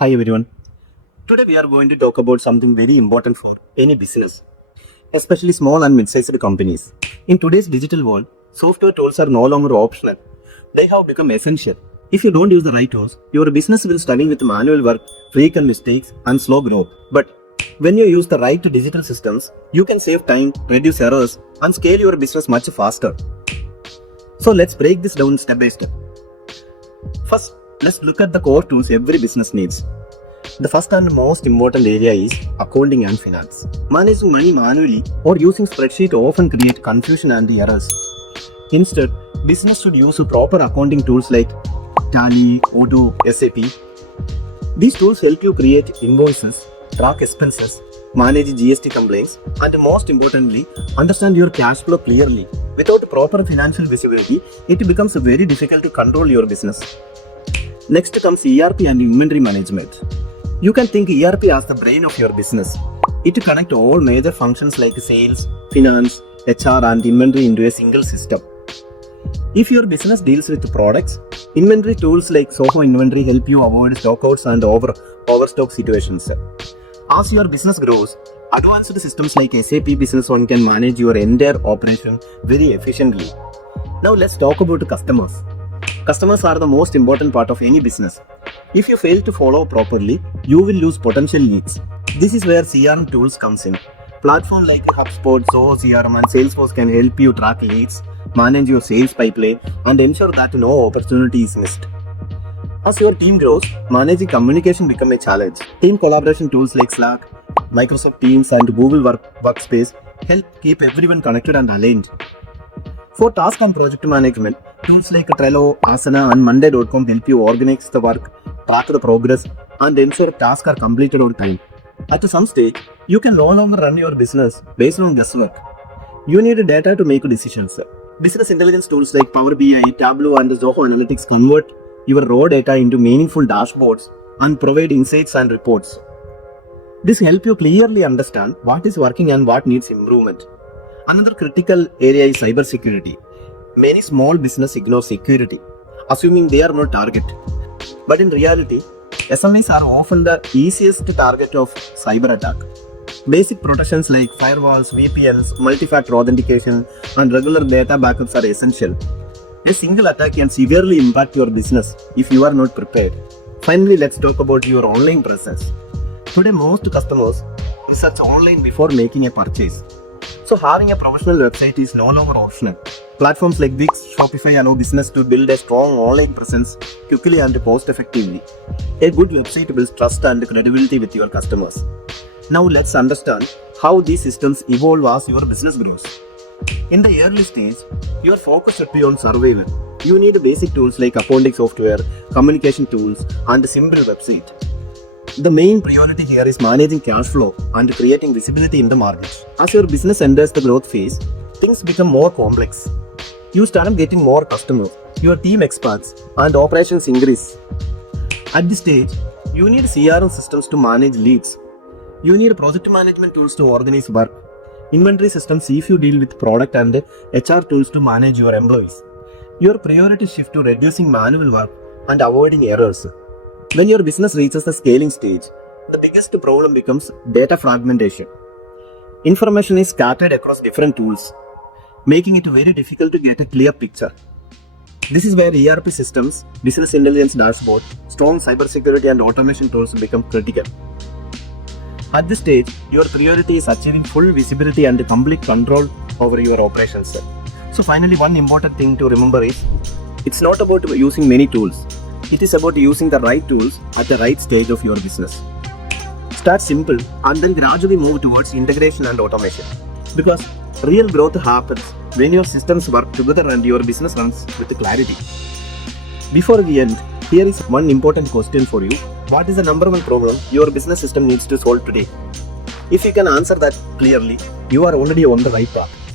Hi everyone. Today we are going to talk about something very important for any business, especially small and mid-sized companies. In today's digital world, software tools are no longer optional. They have become essential. If you don't use the right tools, your business will struggle with manual work, frequent mistakes, and slow growth. But when you use the right digital systems, you can save time, reduce errors, and scale your business much faster. So let's break this down step by step. First, let's look at the core tools every business needs. The first and most important area is accounting and finance. Managing money manually or using spreadsheet often create confusion and errors. Instead, business should use proper accounting tools like Tally, Odoo, SAP. These tools help you create invoices, track expenses, manage GST complaints, and most importantly, understand your cash flow clearly. Without proper financial visibility, it becomes very difficult to control your business. Next comes ERP and inventory management. You can think ERP as the brain of your business. It connects all major functions like sales, finance, HR, and inventory into a single system. If your business deals with products, inventory tools like Soho Inventory help you avoid stockouts and overstock situations. As your business grows, advanced systems like SAP Business One can manage your entire operation very efficiently. Now let's talk about customers. Customers are the most important part of any business. If you fail to follow properly, you will lose potential leads. This is where CRM tools comes in. Platforms like HubSpot, Zoho CRM and Salesforce can help you track leads, manage your sales pipeline, and ensure that no opportunity is missed. As your team grows, managing communication becomes a challenge. Team collaboration tools like Slack, Microsoft Teams, and Google Workspace help keep everyone connected and aligned. For task and project management, tools like Trello, Asana, and Monday.com help you organize the work, track the progress, and ensure tasks are completed on time. At some stage, you can no longer run your business based on guesswork. You need data to make decisions. Business intelligence tools like Power BI, Tableau, and Zoho Analytics convert your raw data into meaningful dashboards and provide insights and reports. This helps you clearly understand what is working and what needs improvement. Another critical area is cybersecurity. Many small businesses ignore security, assuming they are not target. But in reality, SMEs are often the easiest target of cyber attack. Basic protections like firewalls, VPNs, multi-factor authentication, and regular data backups are essential. A single attack can severely impact your business if you are not prepared. Finally, let's talk about your online presence. Today, most customers search online before making a purchase. So having a professional website is no longer optional. Platforms like Wix, Shopify allow business to build a strong online presence quickly and cost effectively. A good website builds trust and credibility with your customers. Now let's understand how these systems evolve as your business grows. In the early stage, your focus should be on survival. You need basic tools like accounting software, communication tools, and a simple website. The main priority here is managing cash flow and creating visibility in the market. As your business enters the growth phase, things become more complex. You start getting more customers, your team expands, and operations increase. At this stage, you need CRM systems to manage leads. You need project management tools to organize work, inventory systems if you deal with product, and HR tools to manage your employees. Your priorities shift to reducing manual work and avoiding errors. When your business reaches the scaling stage, the biggest problem becomes data fragmentation. Information is scattered across different tools, making it very difficult to get a clear picture. This is where ERP systems, business intelligence dashboard, strong cybersecurity and automation tools become critical. At this stage, your priority is achieving full visibility and complete control over your operations. So finally, one important thing to remember is, it's not about using many tools. It is about using the right tools at the right stage of your business. Start simple and then gradually move towards integration and automation. Because real growth happens when your systems work together and your business runs with clarity. Before we end, here is one important question for you. What is the number one problem your business system needs to solve today? If you can answer that clearly, you are already on the right path.